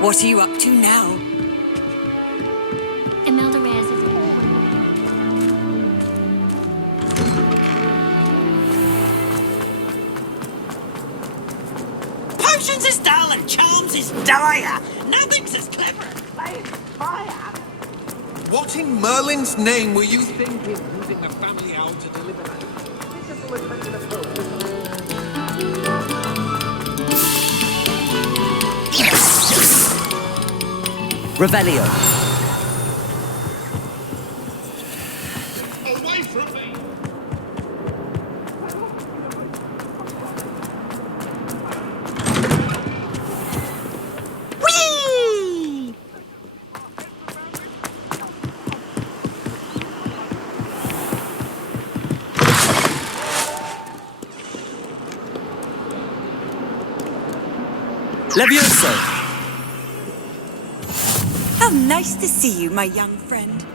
What are you up to now? Imelda Reyes is Potions is dull and charms is dire. Nothing's as clever as playing fire. What in Merlin's name were you thinking, using the family owl to deliver that? Visible attention of both. Revelio. Away from me! Whee! Levioso. How nice to see you, my young friend.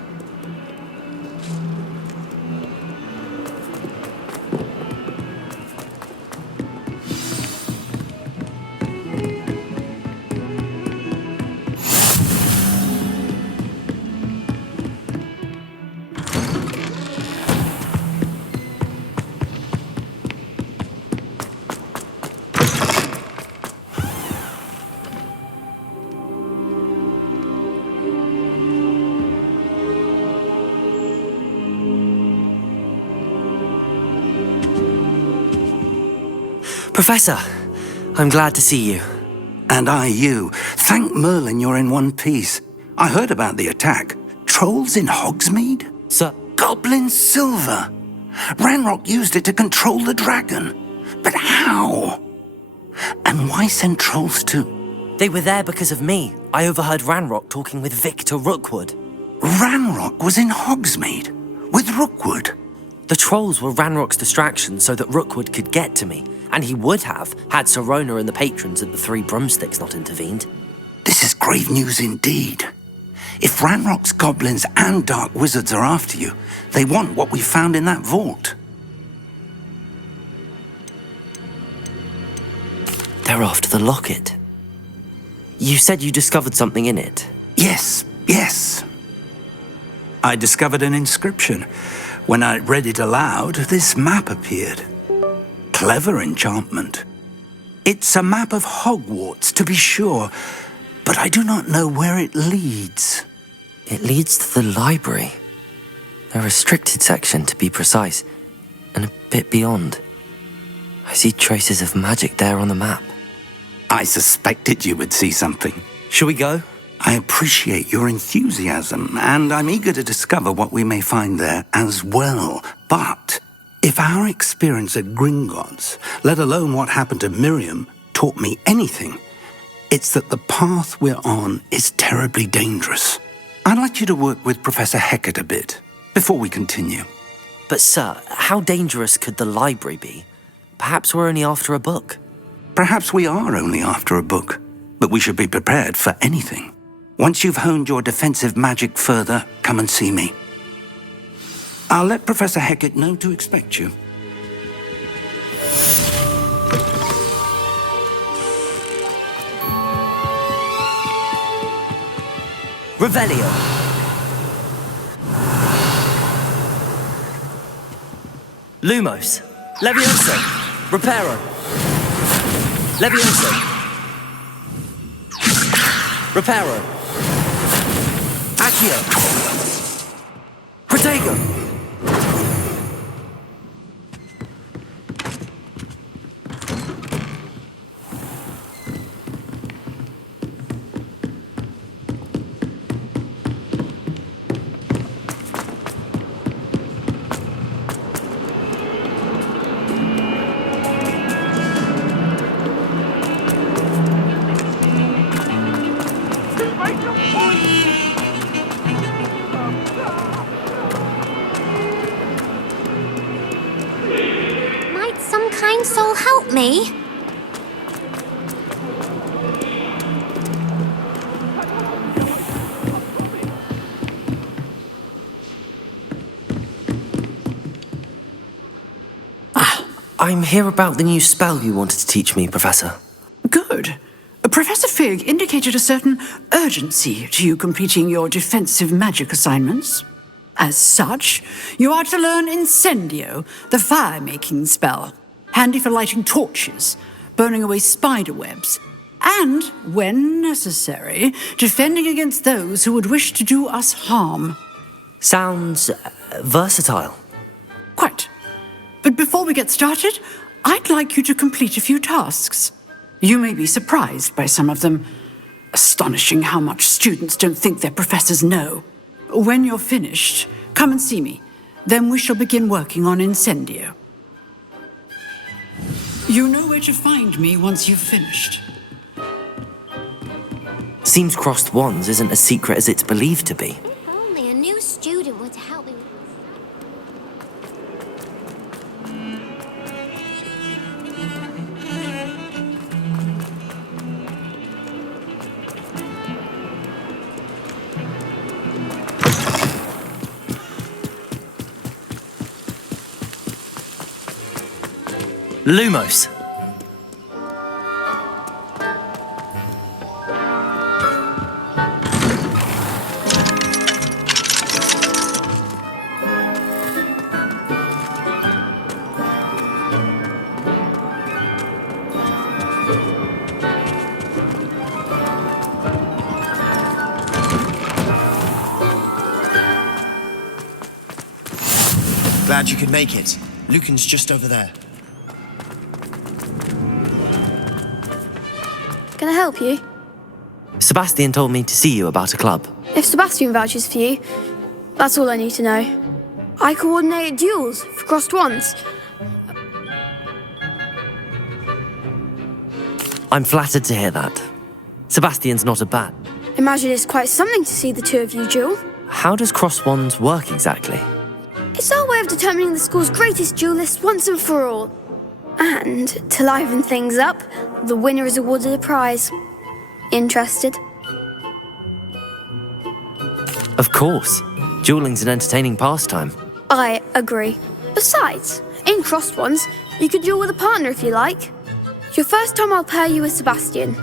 Professor, I'm glad to see you. And I you. Thank Merlin you're in one piece. I heard about the attack. Trolls in Hogsmeade? Sir, Goblin silver. Ranrock used it to control the dragon. But how? And why send trolls too? they were there because of me. I overheard Ranrock talking with Victor Rookwood. Ranrock was in Hogsmeade with Rookwood. The trolls were Ranrock's distraction so that Rookwood could get to me, and he would have had Sirona and the patrons at the Three Broomsticks not intervened. This is grave news indeed. If Ranrock's goblins and dark wizards are after you, they want what we found in that vault. They're after the locket. You said you discovered something in it. Yes. I discovered an inscription. When I read it aloud, this map appeared. Clever enchantment. It's a map of Hogwarts, to be sure, but I do not know where it leads. It leads to the library. A restricted section, to be precise, and a bit beyond. I see traces of magic there on the map. I suspected you would see something. Shall we go? I appreciate your enthusiasm, and I'm eager to discover what we may find there as well. But if our experience at Gringotts, let alone what happened to Miriam, taught me anything, it's that the path we're on is terribly dangerous. I'd like you to work with Professor Hecat a bit before we continue. But sir, how dangerous could the library be? Perhaps we're only after a book. Perhaps we are only after a book, but we should be prepared for anything. Once you've honed your defensive magic further, come and see me. I'll let Professor Hecat know to expect you. Revelio. Lumos. Levioso. Reparo. Levioso. Reparo. Accio. Protego. Might some kind soul help me? I'm here about the new spell you wanted to teach me, Professor. Good. Professor Fig indicated a certain urgency to you completing your defensive magic assignments. As such, you are to learn Incendio, the fire-making spell, handy for lighting torches, burning away spider webs, and, when necessary, defending against those who would wish to do us harm. Sounds versatile. Quite. But before we get started, I'd like you to complete a few tasks. You may be surprised by some of them. Astonishing how much students don't think their professors know. When you're finished, come and see me. Then we shall begin working on Incendio. You know where to find me once you've finished. Seems crossed wands isn't as secret as it's believed to be. If only a new student were to help me with Lumos. Glad you could make it. Lucan's just over there. Can I help you? Sebastian told me to see you about a club. If Sebastian vouches for you, that's all I need to know. I coordinate duels for crossed wands. I'm flattered to hear that. Sebastian's not a bad. Imagine it's quite something to see the two of you duel. How does crossed wands work exactly? It's our way of determining the school's greatest duelist once and for all. And, to liven things up, the winner is awarded a prize. Interested? Of course. Dueling's an entertaining pastime. I agree. Besides, in crossed ones, you could duel with a partner if you like. Your first time I'll pair you with Sebastian.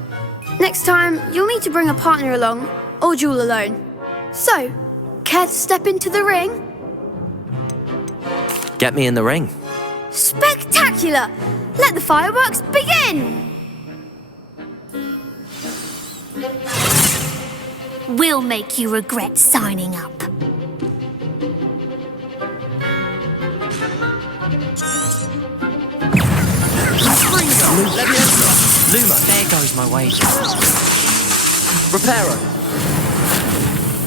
Next time, you'll need to bring a partner along, or duel alone. So, care to step into the ring? Get me in the ring. Spectacular! Let the fireworks begin! We'll make you regret signing up. Luma. There goes my wages. Reparo.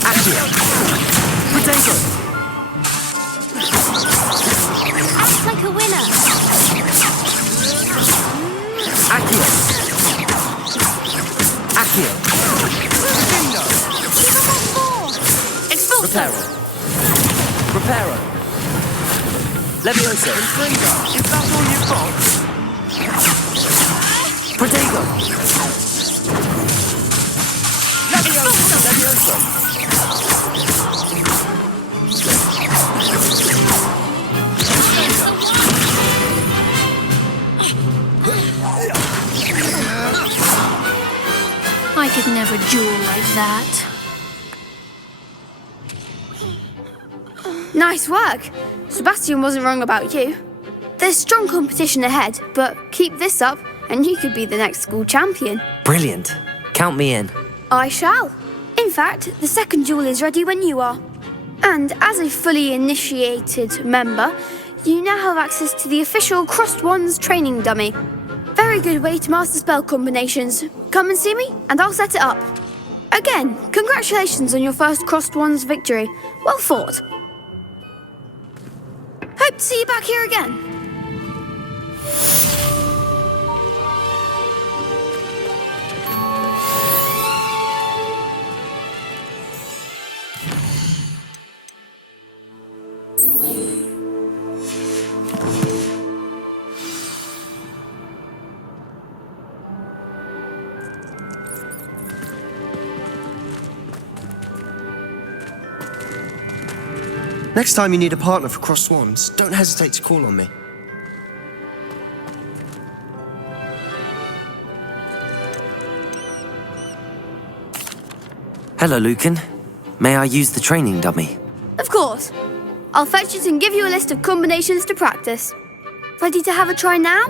Accio. Potato. Act like a winner. Accio. Accio. Give them one more. Expulso. Reparo. Reparo. Levioso. Is that all you've got? Protego. Levioso. I could never duel like that. Nice work. Sebastian wasn't wrong about you. There's strong competition ahead, but keep this up and you could be the next school champion. Brilliant. Count me in. I shall. In fact, the second duel is ready when you are. And as a fully initiated member, you now have access to the official Crossed Wands training dummy. Very good way to master spell combinations. Come and see me, and I'll set it up. Again, congratulations on your first Crossed Wands victory. Well fought. Hope to see you back here again. Next time you need a partner for Crossed Wands, don't hesitate to call on me. Hello, Lucan. May I use the training dummy? Of course. I'll fetch it and give you a list of combinations to practice. Ready to have a try now?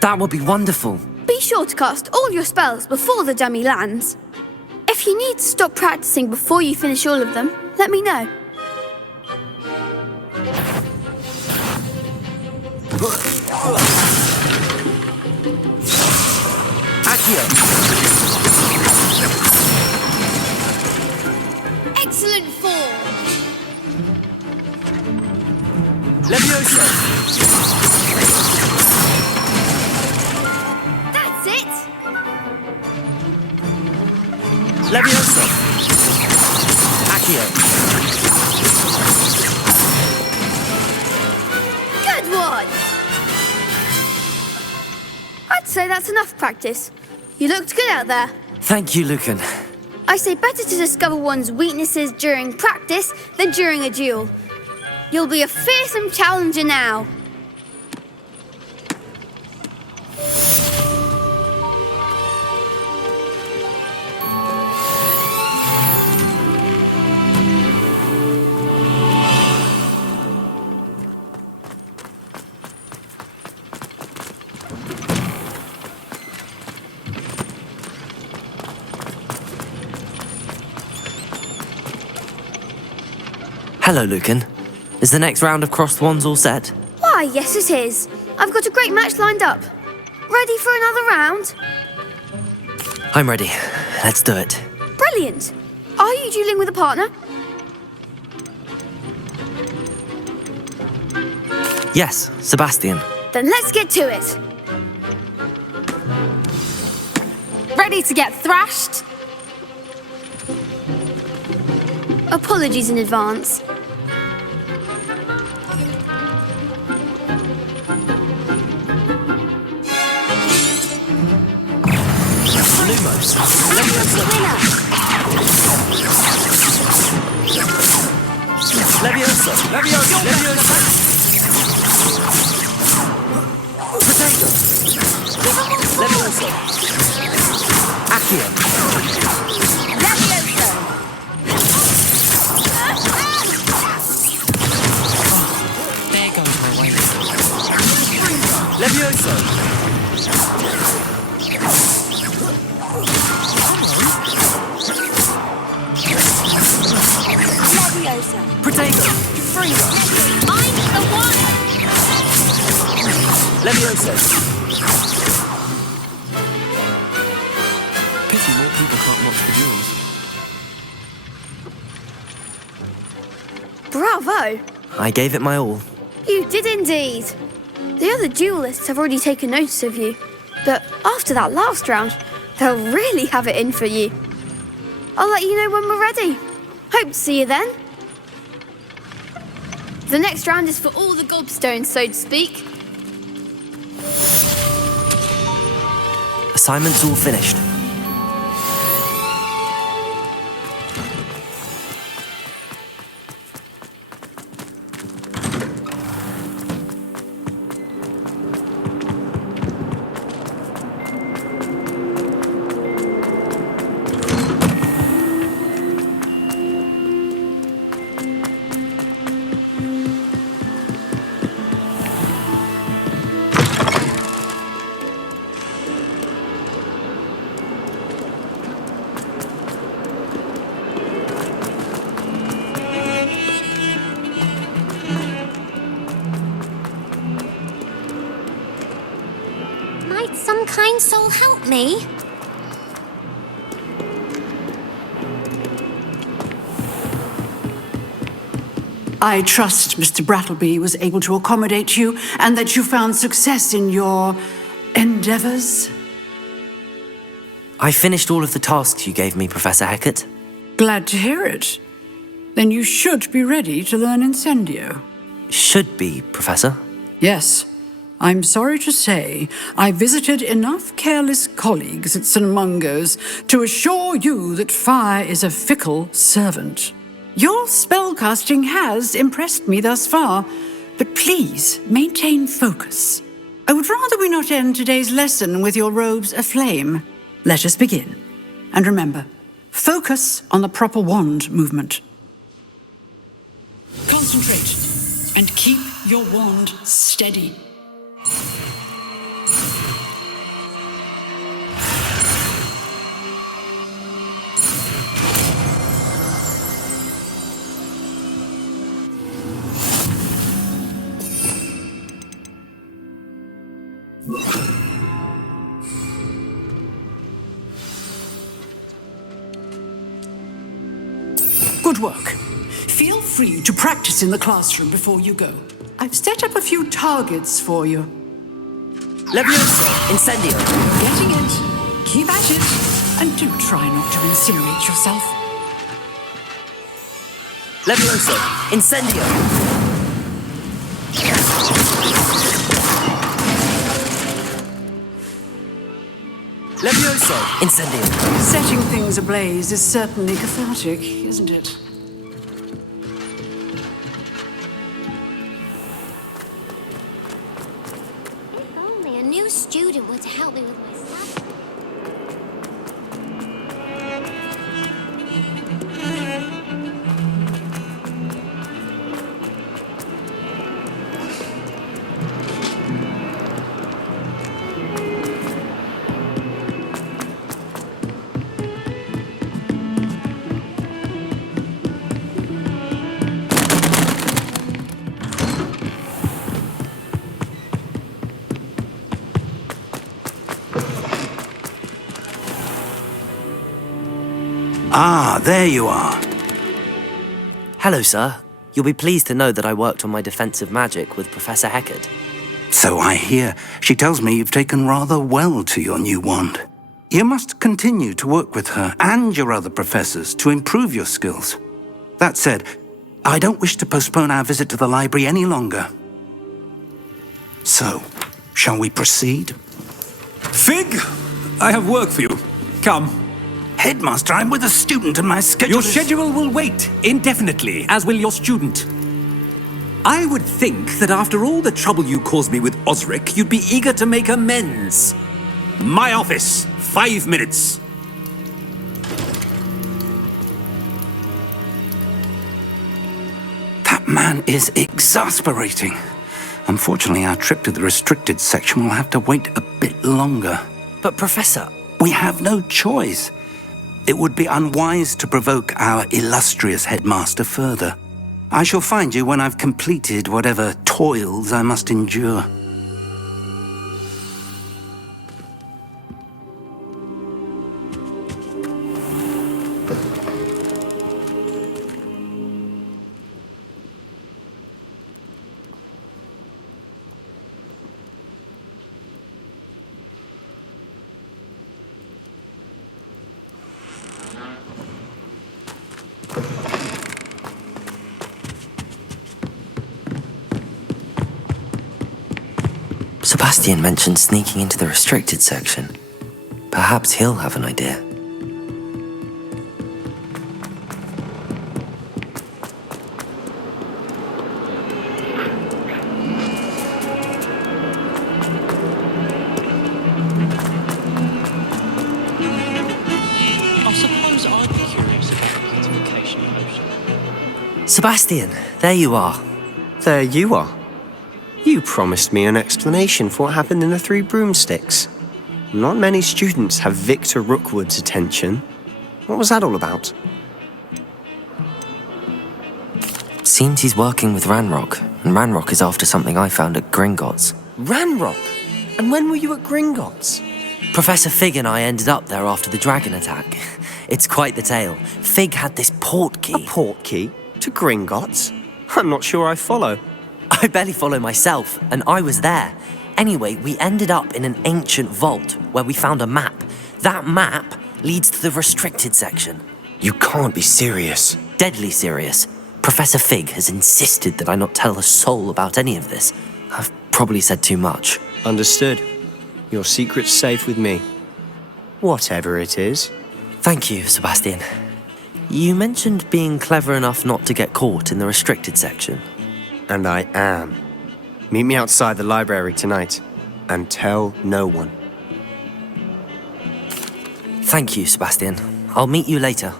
That would be wonderful. Be sure to cast all your spells before the dummy lands. If you need to stop practicing before you finish all of them, let me know. Accio! Excellent form! Levioso! That's it! Levioso! Accio! Good one! I'd say that's enough practice. You looked good out there. Thank you, Lucan. I say better to discover one's weaknesses during practice than during a duel. You'll be a fearsome challenger now. Hello, Lucan. Is the next round of crossed wands all set? Why, yes it is. I've got a great match lined up. Ready for another round? I'm ready. Let's do it. Brilliant. Are you dueling with a partner? Yes, Sebastian. Then let's get to it. Ready to get thrashed? Apologies in advance. Lumos. Levioso. Levioso. Levioso. Potato. Levioso. Accio. Levioso. There goes my way. Levioso. Leviosa. Potato. Freeze. I'm the one. Levioso. Pity more people can't watch the duels. Bravo. I gave it my all. You did indeed. The other duelists have already taken notice of you, but after that last round, they'll really have it in for you. I'll let you know when we're ready. Hope to see you then. The next round is for all the gobstones, so to speak. Assignment's all finished. Might some kind soul help me? I trust Mr. Brattleby was able to accommodate you and that you found success in your endeavors. I finished all of the tasks you gave me, Professor Hecat. Glad to hear it. Then you should be ready to learn Incendio. Should be, Professor. Yes. I'm sorry to say, I visited enough careless colleagues at St. Mungo's to assure you that fire is a fickle servant. Your spellcasting has impressed me thus far, but please maintain focus. I would rather we not end today's lesson with your robes aflame. Let us begin. And remember, Focus on the proper wand movement. Concentrate and keep your wand steady. Good work. Feel free to practice in the classroom before you go. I've set up a few targets for you. Levioso! Incendio! Getting it. Keep at it. And do try not to incinerate yourself. Levioso! Incendio! Levioso! Incendio! Setting things ablaze is certainly cathartic, isn't it? If only a new student were to help me with my stuff. Ah, there you are. Hello, sir. You'll be pleased to know that I worked on my defensive magic with Professor Heckard. So I hear. She tells me you've taken rather well to your new wand. You must continue to work with her and your other professors to improve your skills. That said, I don't wish to postpone our visit to the library any longer. So, shall we proceed? Fig, I have work for you. Come. Headmaster, I'm with a student and my schedule Your schedule will wait indefinitely, as will your student. I would think that after all the trouble you caused me with Osric, you'd be eager to make amends. My office, 5 minutes. That man is exasperating. Unfortunately, our trip to the restricted section will have to wait a bit longer. But, Professor... We have no choice. It would be unwise to provoke our illustrious headmaster further. I shall find you when I've completed whatever toils I must endure. Sebastian mentioned sneaking into the restricted section. Perhaps he'll have an idea. I suppose I'd be curious about the beautification potion. Sebastian, there you are. There you are. You promised me an explanation for what happened in the Three Broomsticks. Not many students have Victor Rookwood's attention. What was that all about? Seems he's working with Ranrock, and Ranrock is after something I found at Gringotts. Ranrock? And when were you at Gringotts? Professor Fig and I ended up there after the dragon attack. It's quite the tale. Fig had this port key. A port key? To Gringotts? I'm not sure I follow. I barely follow myself, and I was there. Anyway, we ended up in an ancient vault where we found a map. That map leads to the restricted section. You can't be serious. Deadly serious. Professor Fig has insisted that I not tell a soul about any of this. I've probably said too much. Understood. Your secret's safe with me. Whatever it is. Thank you, Sebastian. You mentioned being clever enough not to get caught in the restricted section. And I am. Meet me outside the library tonight, and tell no one. Thank you, Sebastian. I'll meet you later.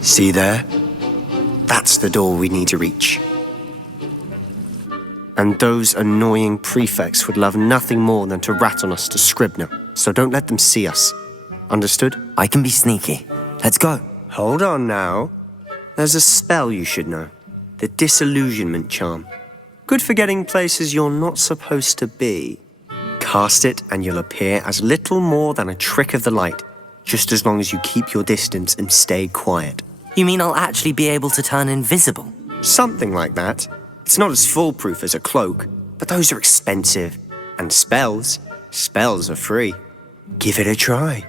See there? That's the door we need to reach. And those annoying prefects would love nothing more than to rat on us to Scribner, so don't let them see us. Understood? I can be sneaky. Let's go. Hold on now. There's a spell you should know. The Disillusionment Charm. Good for getting places you're not supposed to be. Cast it and you'll appear as little more than a trick of the light, just as long as you keep your distance and stay quiet. You mean I'll actually be able to turn invisible? Something like that. It's not as foolproof as a cloak, but those are expensive. And spells are free. Give it a try.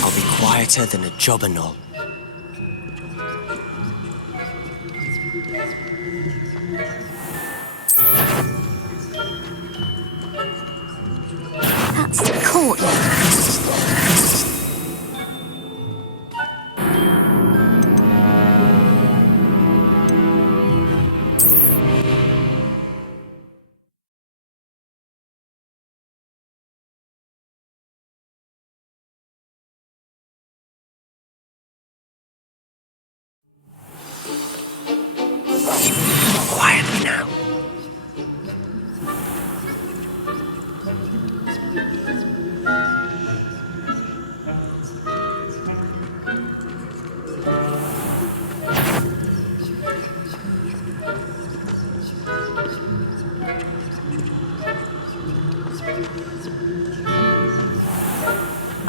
I'll be quieter than a jobberknoll. That's the courtyard. Quietly now.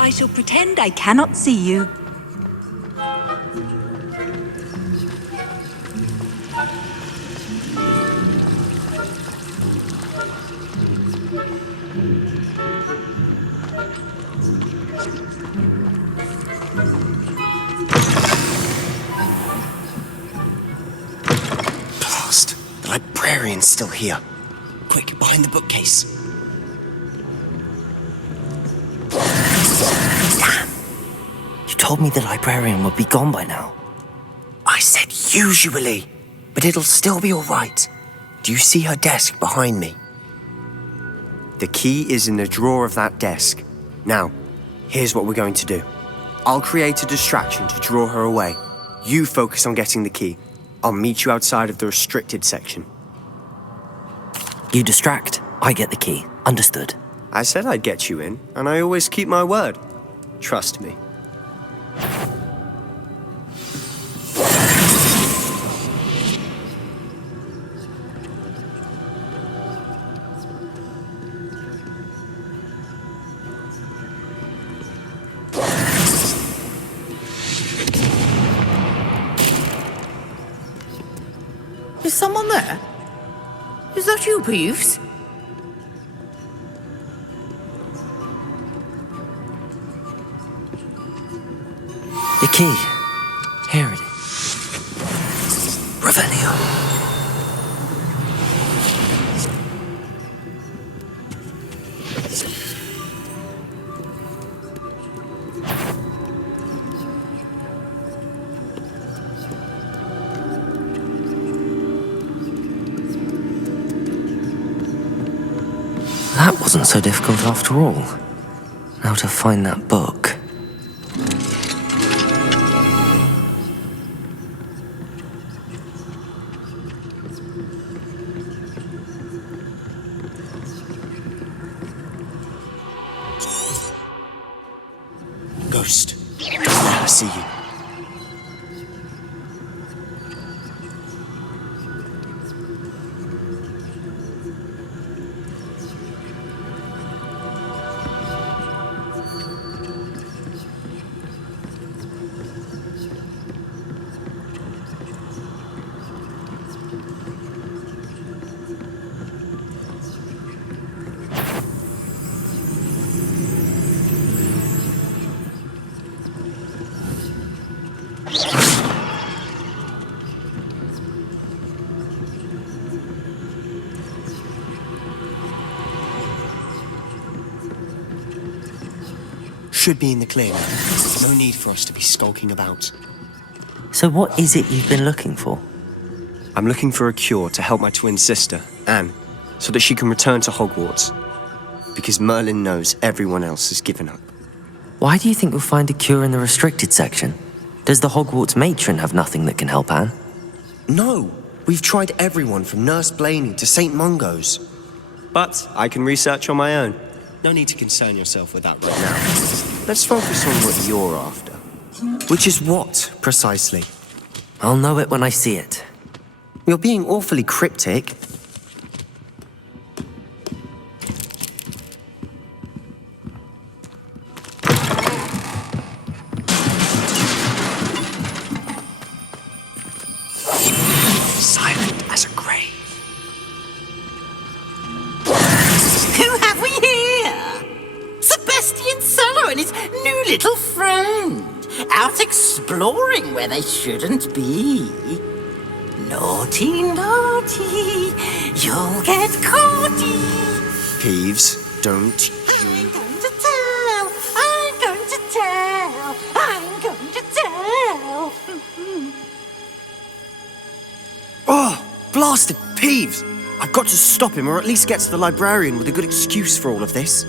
I shall pretend I cannot see you. Blast! The librarian's still here. Quick, behind the bookcase. You told me the librarian would be gone by now. I said usually, but it'll still be all right. Do you see her desk behind me? The key is in the drawer of that desk. Now, here's what we're going to do. I'll create a distraction to draw her away. You focus on getting the key. I'll meet you outside of the restricted section. You distract, I get the key. Understood. I said I'd get you in, and I always keep my word. Trust me. Is someone there? Is that you, Peeves? The key. Here it is. Revelio. That wasn't so difficult after all. Now to find that book. Ghost. I see you. should be in the clear now. No need for us to be skulking about. So what is it you've been looking for? I'm looking for a cure to help my twin sister, Anne, so that she can return to Hogwarts. Because Merlin knows everyone else has given up. Why do you think you'll find a cure in the restricted section? Does the Hogwarts matron have nothing that can help Anne? No! We've tried everyone from Nurse Blaney to St. Mungo's. But I can research on my own. No need to concern yourself with that right now. Let's focus on what you're after. Which is what, precisely? I'll know it when I see it. You're being awfully cryptic. Silent as a grave. Who have we here? Sebastian Cello and his new little friend. Out exploring where they shouldn't be. Naughty, naughty, you'll get caughty. Peeves, don't I'm going to tell, I'm going to tell, I'm going to tell. Oh, blasted Peeves! I've got to stop him, or at least get to the librarian with a good excuse for all of this.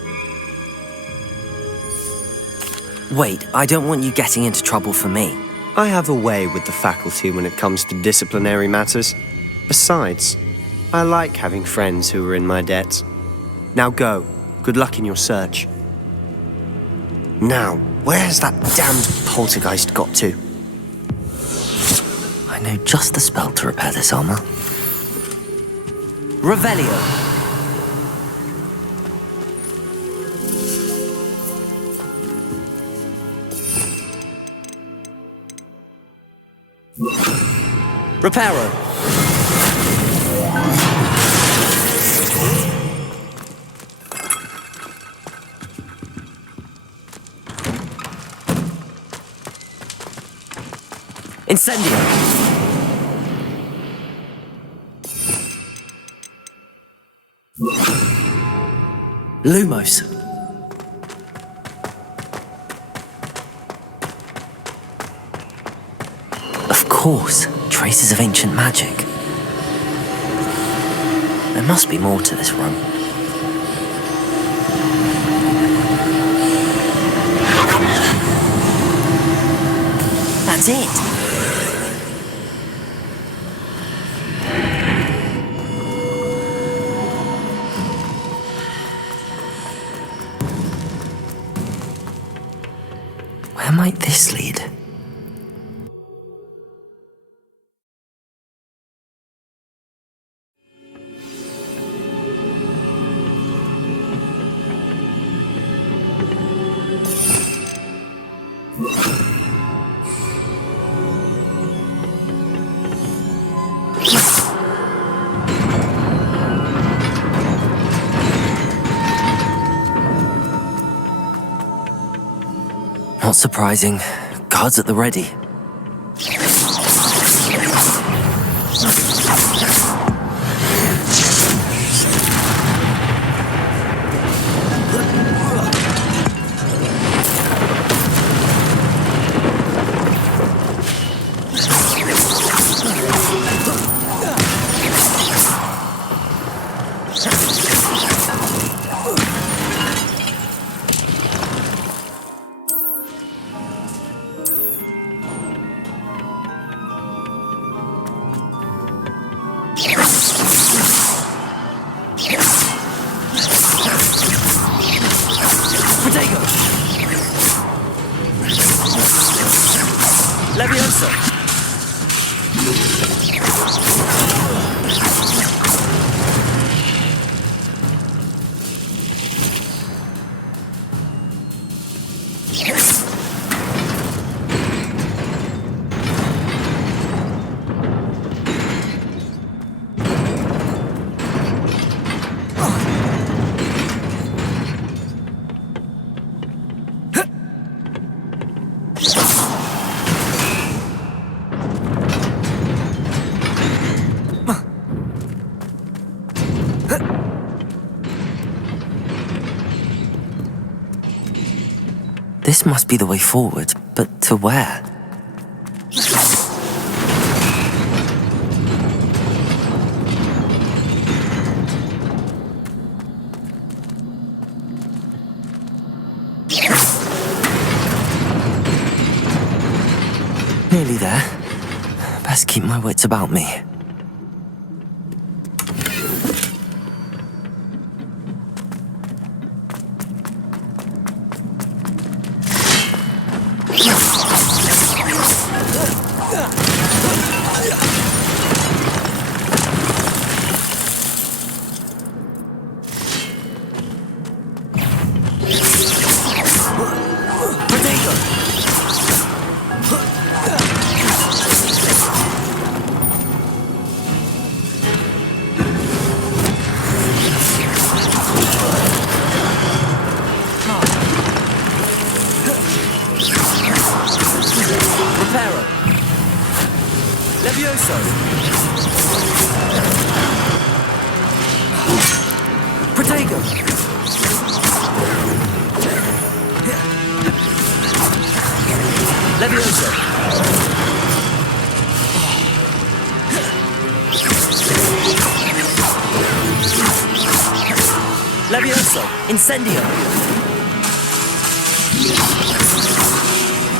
Wait, I don't want you getting into trouble for me. I have a way with the faculty when it comes to disciplinary matters. Besides, I like having friends who are in my debt. Now go. Good luck in your search. Now, where's that damned poltergeist got to? I know just the spell to repair this armor. Revelio. Reparo. Incendio. Lumos. Of course, traces of ancient magic. There must be more to this run. That's it. Where might this lead? Not surprising. Guards at the ready. This must be the way forward, but to where? Nearly there. Best keep my wits about me. Incendio!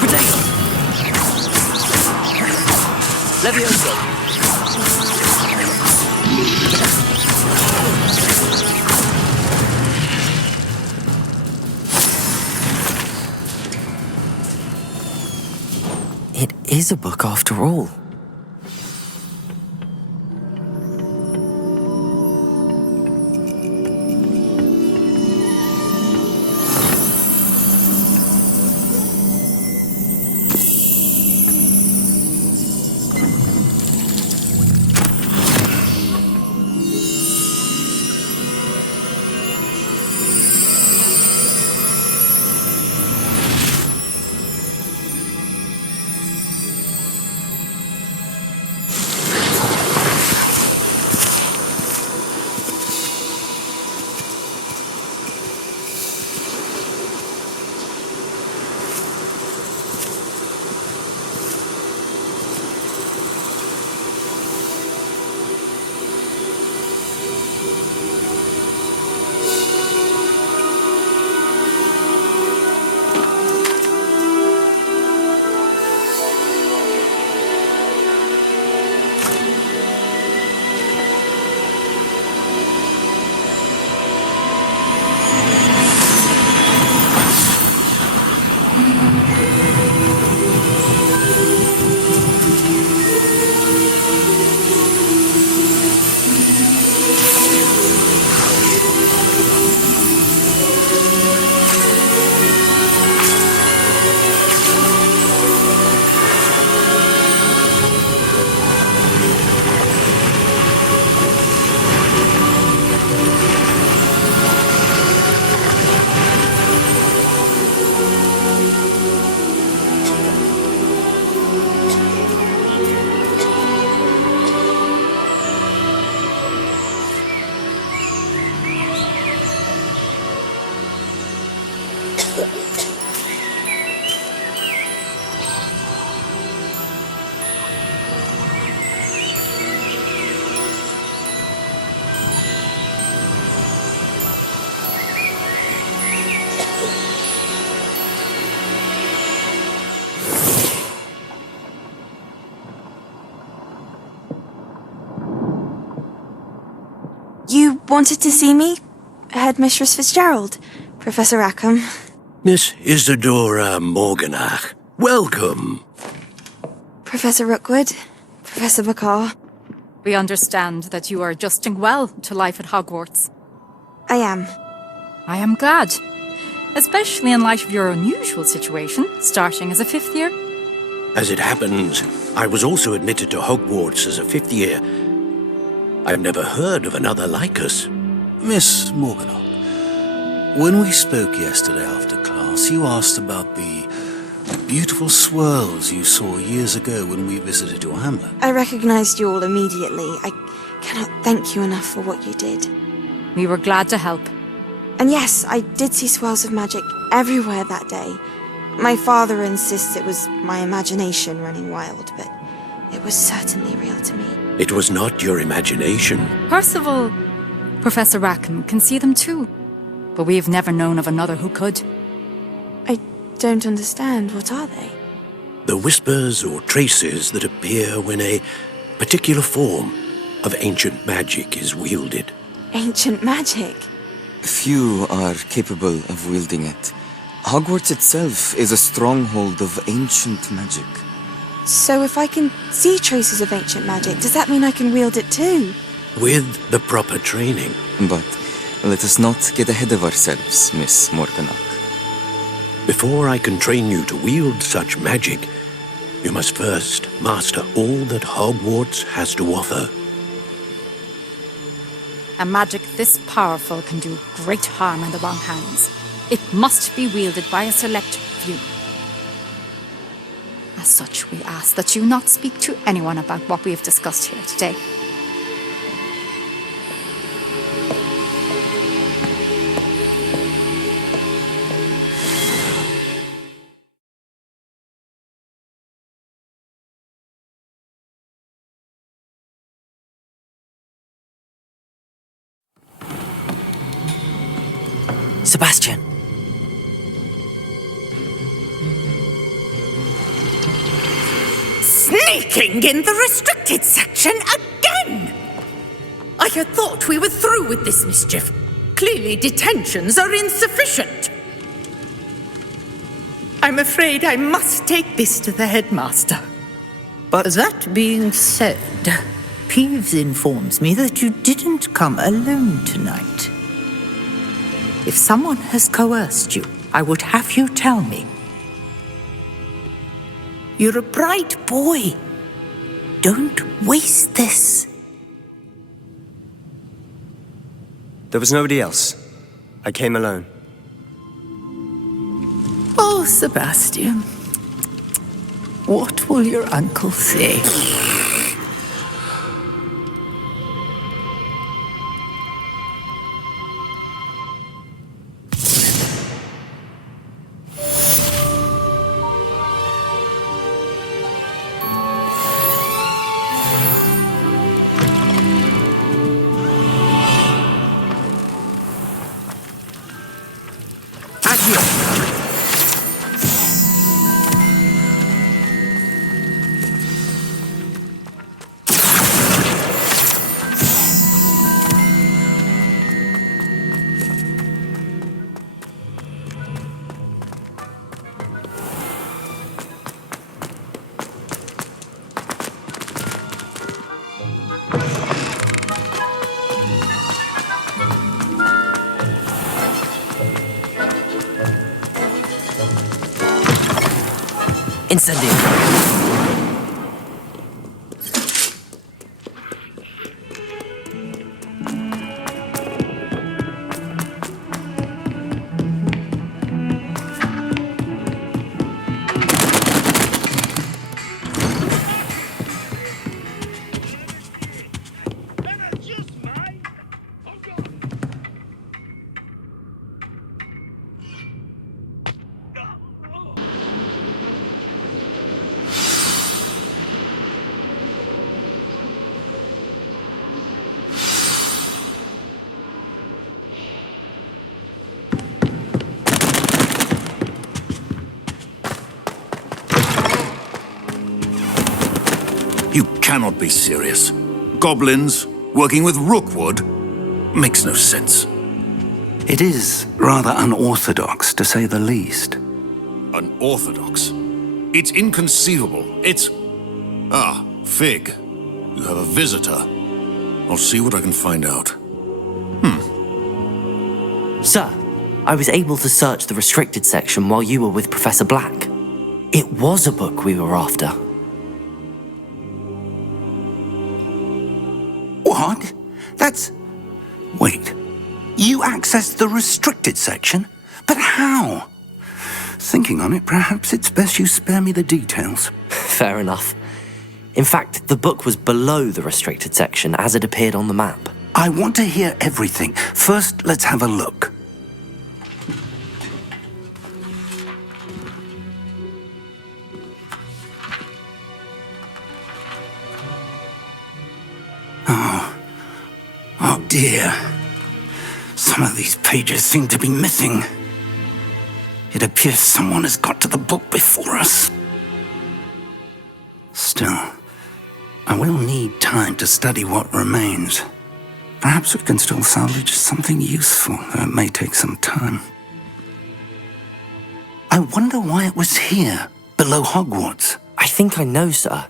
Potato! Levioso! It is a book after all. You wanted to see me? Headmistress Fitzgerald, Professor Rackham. Miss Isadora Morganach, welcome. Professor Rookwood, Professor Bakar. We understand that you are adjusting well to life at Hogwarts. I am. I am glad. Especially in light of your unusual situation, starting as a 5th year. As it happens, I was also admitted to Hogwarts as a 5th year. I've never heard of another like us. Miss Morganach, when we spoke yesterday after class, you asked about the beautiful swirls you saw years ago when we visited your hamlet. I recognized you all immediately. I cannot thank you enough for what you did. We were glad to help. And yes, I did see swirls of magic everywhere that day. My father insists it was my imagination running wild, but it was certainly real to me. It was not your imagination. Percival, Professor Rackham can see them too. But we've never known of another who could. I don't understand. What are they? The whispers or traces that appear when a particular form of ancient magic is wielded. Ancient magic? Few are capable of wielding it. Hogwarts itself is a stronghold of ancient magic. So if I can see traces of ancient magic, does that mean I can wield it too? With the proper training. But let us not get ahead of ourselves, Miss Morganach. Before I can train you to wield such magic, you must first master all that Hogwarts has to offer. A magic this powerful can do great harm in the wrong hands. It must be wielded by a select few. As such, we ask that you not speak to anyone about what we have discussed here today. Sebastian! Sneaking in the restricted section again! I had thought we were through with this mischief. Clearly detentions are insufficient. I'm afraid I must take this to the headmaster. But that being said, Peeves informs me that you didn't come alone tonight. If someone has coerced you, I would have you tell me. You're a bright boy. Don't waste this. There was nobody else. I came alone. Oh, Sebastian. What will your uncle say? Incendio! You cannot be serious. Goblins working with Rookwood? Makes no sense. It is rather unorthodox, to say the least. Unorthodox? It's inconceivable. It's... Ah, Fig. You have a visitor. I'll see what I can find out. Sir, I was able to search the restricted section while you were with Professor Black. It was a book we were after. What? That's... Wait. You accessed the restricted section? But how? Thinking on it, perhaps it's best you spare me the details. Fair enough. In fact, the book was below the restricted section as it appeared on the map. I want to hear everything. First, let's have a look. dear. Some of these pages seem to be missing. It appears someone has got to the book before us. Still, I will need time to study what remains. Perhaps we can still salvage something useful, though it may take some time. I wonder why it was here, below Hogwarts. I think I know, sir.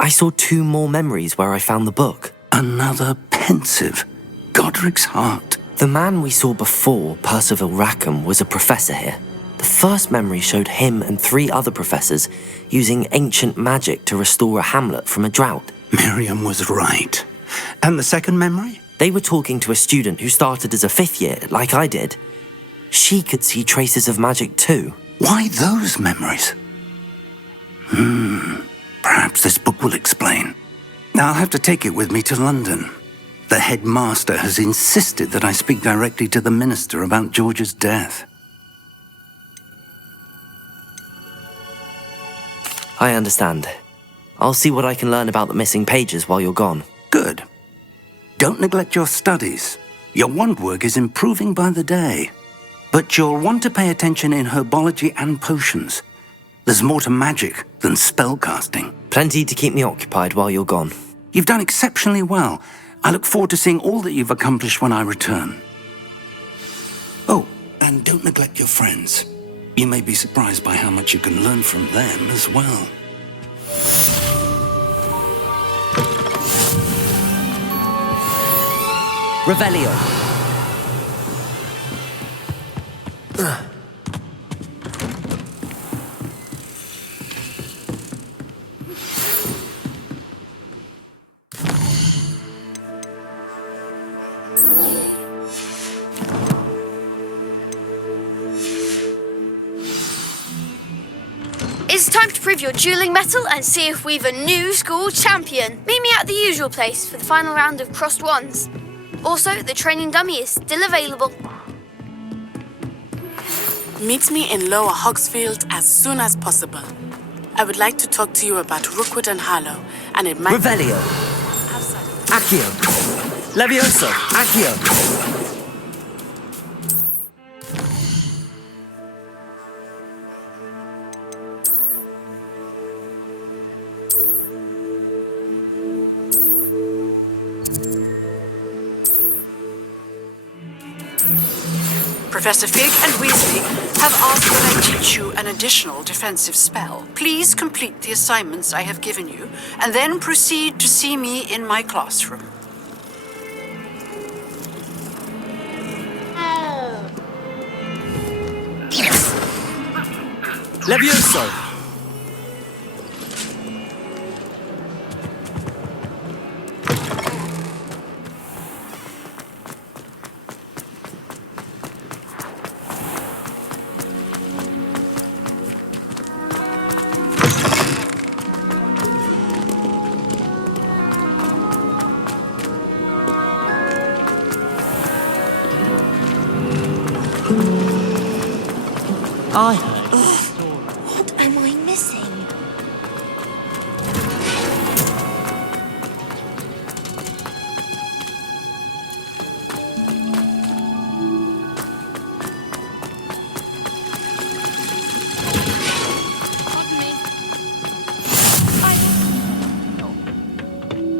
I saw 2 more memories where I found the book. Another pensive, Godric's heart. The man we saw before, Percival Rackham, was a professor here. The first memory showed him and 3 other professors using ancient magic to restore a hamlet from a drought. Miriam was right. And the second memory? They were talking to a student who started as a 5th year, like I did. She could see traces of magic too. Why those memories? Perhaps this book will explain. I'll have to take it with me to London. The headmaster has insisted that I speak directly to the minister about George's death. I understand. I'll see what I can learn about the missing pages while you're gone. Good. Don't neglect your studies. Your wand work is improving by the day. But you'll want to pay attention in herbology and potions. There's more to magic than spellcasting. Plenty to keep me occupied while you're gone. You've done exceptionally well. I look forward to seeing all that you've accomplished when I return. Oh, and don't neglect your friends. You may be surprised by how much you can learn from them as well. Revelio. It's time to prove your dueling mettle and see if we've a new school champion. Meet me at the usual place for the final round of crossed wands. Also, the training dummy is still available. Meet me in Lower Hogsfield as soon as possible. I would like to talk to you about Rookwood and Harlow, and it might... Revelio. Accio. Levioso. Accio. Professor Fig and Weasley have asked that I teach you an additional defensive spell. Please complete the assignments I have given you, and then proceed to see me in my classroom. Levioso. What am I missing?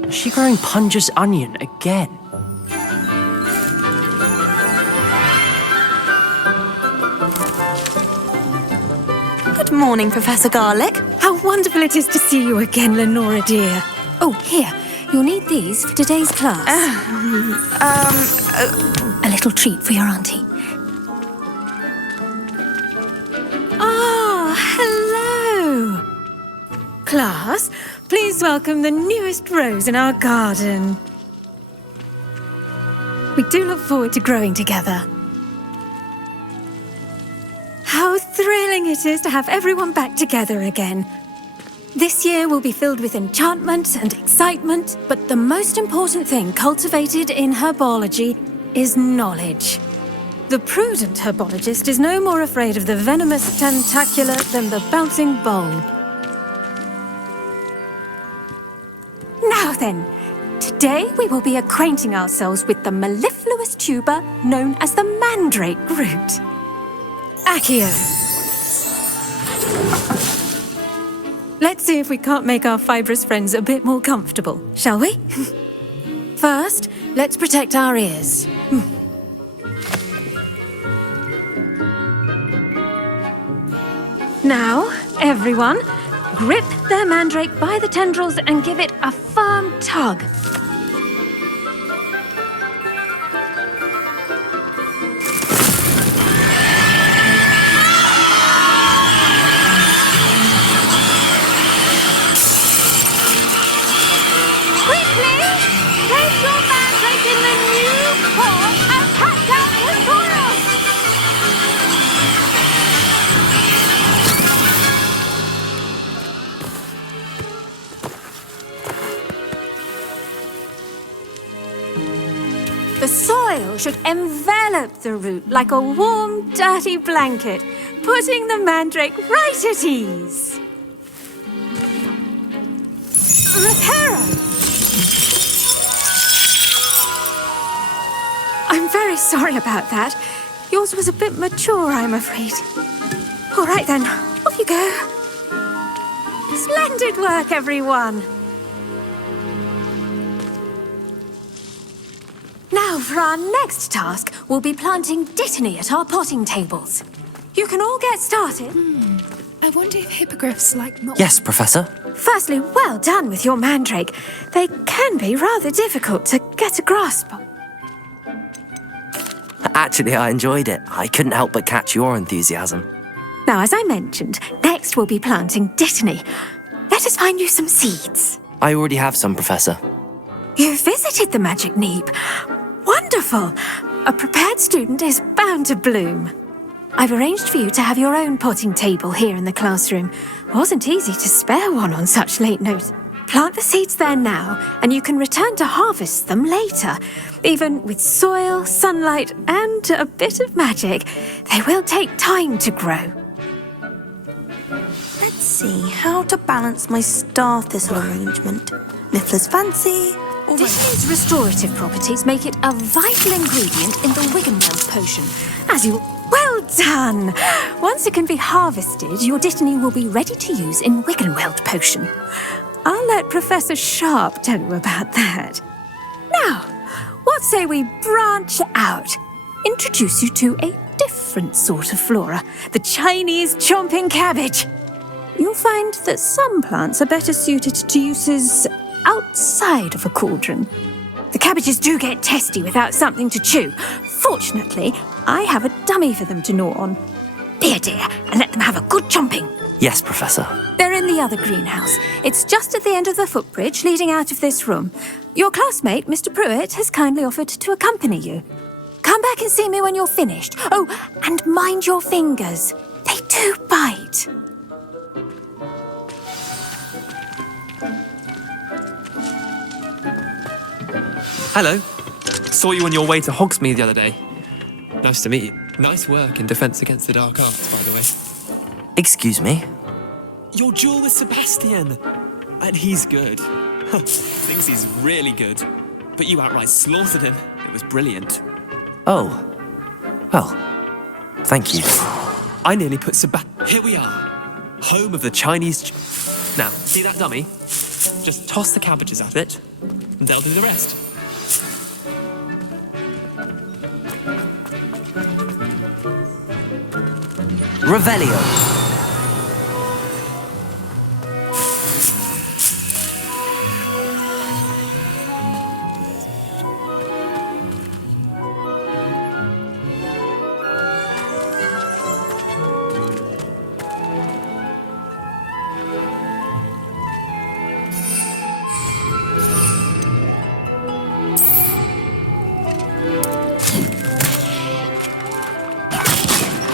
Is she growing Punja's onion again? Good morning, Professor Garlick. How wonderful it is to see you again, Lenora dear. Oh, here, you'll need these for today's class. A little treat for your auntie. Oh, hello. Class, please welcome the newest rose in our garden. We do look forward to growing together. How thrilling it is to have everyone back together again. This year will be filled with enchantment and excitement, but the most important thing cultivated in herbology is knowledge. The prudent herbologist is no more afraid of the venomous tentacula than the bouncing bulb. Now then, Today we will be acquainting ourselves with the mellifluous tuber known as the mandrake root. Accio. Let's see if we can't make our fibrous friends a bit more comfortable, shall we? First, let's protect our ears. Now, everyone, grip their mandrake by the tendrils and give it a firm tug. Quickly! Place your mandrake in the new pot and pat down the soil! The soil should envelop the root like a warm, dirty blanket, putting the mandrake right at ease. Reparo! I'm very sorry about that. Yours was a bit mature, I'm afraid. All right then, off you go. Splendid work, everyone. Now, for our next task, we'll be planting dittany at our potting tables. You can all get started. I wonder if hippogriffs like not... Yes, Professor. Firstly, well done with your mandrake. They can be rather difficult to get a grasp of. Actually, I enjoyed it. I couldn't help but catch your enthusiasm. Now, as I mentioned, next we'll be planting dittany. Let us find you some seeds. I already have some, Professor. You visited the Magic Neep. Wonderful! A prepared student is bound to bloom. I've arranged for you to have your own potting table here in the classroom. Wasn't easy to spare one on such late notice. Plant the seeds there now, and you can return to harvest them later. Even with soil, sunlight, and a bit of magic, they will take time to grow. Let's see how to balance my star thistle arrangement. Niffler's fancy. Dittany's restorative properties make it a vital ingredient in the Wiggenweld potion. As you... Well done! Once it can be harvested, your dittany will be ready to use in Wiggenweld potion. I'll let Professor Sharp tell you about that. Now, what say we branch out? Introduce you to a different sort of flora, the Chinese chomping cabbage. You'll find that some plants are better suited to uses outside of a cauldron. The cabbages do get testy without something to chew. Fortunately, I have a dummy for them to gnaw on. Be a dear and let them have a good chomping. Yes, Professor. They're in the other greenhouse. It's just at the end of the footbridge leading out of this room. Your classmate, Mr. Pruitt, has kindly offered to accompany you. Come back and see me when you're finished. Oh, and mind your fingers. They do bite. Hello. Saw you on your way to Hogsmeade the other day. Nice to meet you. Nice work in Defense Against the Dark Arts, by the way. Excuse me? Your duel with Sebastian. And he's good. Thinks he's really good. But you outright slaughtered him. It was brilliant. Oh. Well, thank you. I nearly put Here we are. Home of the Chinese... Now, see that dummy? Just toss the cabbages at it, and they'll do the rest. Revelio.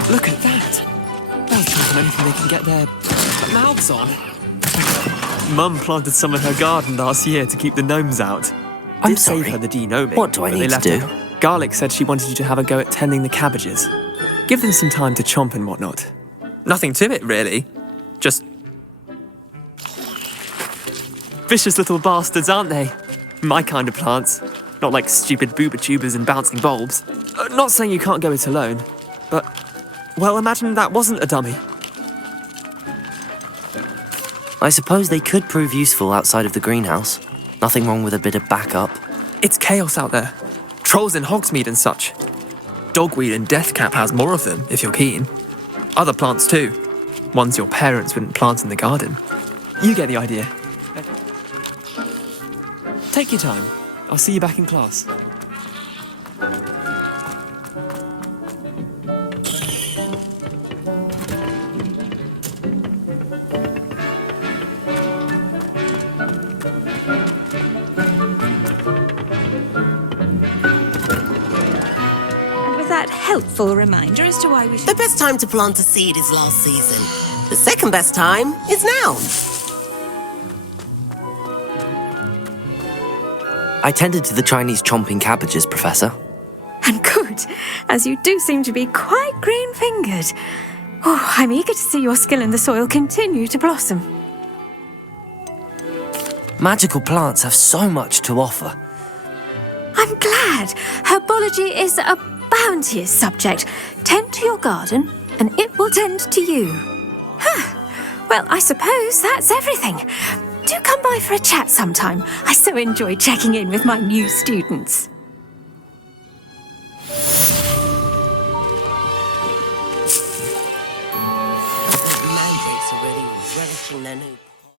Look at that! They'll jump on anything they can get their mouths on. Mum planted some in her garden last year to keep the gnomes out. I'm Save sorry. her the de-gnoming. What do I but need they to left do? her. Garlic said she wanted you to have a go at tending the cabbages. Give them some time to chomp and whatnot. Nothing to it, really. Just... vicious little bastards, aren't they? My kind of plants. Not like stupid booba tubers and bouncing bulbs. Not saying you can't go it alone, but, well, imagine that wasn't a dummy. I suppose they could prove useful outside of the greenhouse. Nothing wrong with a bit of backup. It's chaos out there. Trolls in Hogsmeade and such. Dogweed and Deathcap has more of them, if you're keen. Other plants too. Ones your parents wouldn't plant in the garden. You get the idea. Take your time. I'll see you back in class. Helpful reminder as to why we should... The best time to plant a seed is last season. The second best time is now. I tended to the Chinese chomping cabbages, Professor. And good, as you do seem to be quite green-fingered. Oh, I'm eager to see your skill in the soil continue to blossom. Magical plants have so much to offer. I'm glad. Herbology is a bounteous subject. Tend to your garden, and it will tend to you. Well, I suppose that's everything. Do come by for a chat sometime. I so enjoy checking in with my new students. The mandrakes are really relishing their new...